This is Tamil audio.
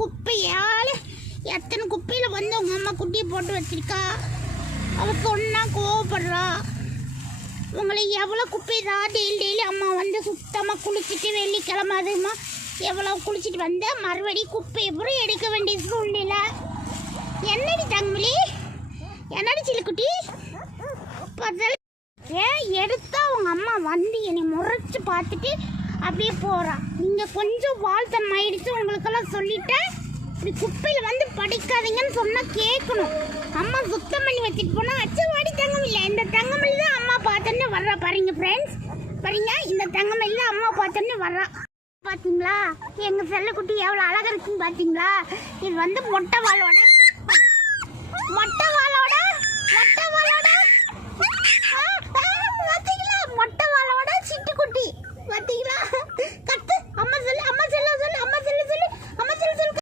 குப்பையால் எத்தனை குப்பையில் வந்து உங்கள் அம்மா குட்டியை போட்டு வச்சிருக்கா. அவள் சொன்னா கோவப்படுறா. உங்களை எவ்வளோ குப்பை தான் டெய்லி அம்மா வந்து சுத்தமாக குளிச்சுட்டு வெள்ளிக்கிழமை அதுமா எவ்வளோ குளிச்சுட்டு வந்த மறுபடி குப்பையை பூரா எடுக்க வேண்டிய சூழ்நிலை. என்னடி தங்கமலி, என்னடி சில்லுக்குட்டி எடுத்தா உங்க அம்மா வந்து என்னை முறைச்சு பார்த்துட்டு அப்படியே போறா. நீங்க கொஞ்சம் வாழ்த்தனம் ஆயிடுச்சு. உங்களுக்கெல்லாம் சொல்லிட்டேன், இப்படி குப்பையில வந்து படிக்காதீங்கன்னு சொன்னா கேட்கணும். அம்மா சுத்தம் பண்ணி வச்சுட்டு போனா அச்சவாடி தங்கமில்லை. இந்த தங்கமல்லி தான் அம்மா பார்த்தோன்னு வர்றா. பாருங்க ஃப்ரெண்ட்ஸ், பாருங்க இந்த தங்கமல்லி தான் அம்மா பார்த்தோன்னு வர்றா. பாத்தீங்களா எங்க செல்லக்குட்டி எவ்வளவு அழகா இருக்குன்னு பாத்தீங்களா? இது வந்து மொட்டை வாழோட சிட்டுக்குட்டி. பாத்தீங்களா? கத்து அம்மா செல்ல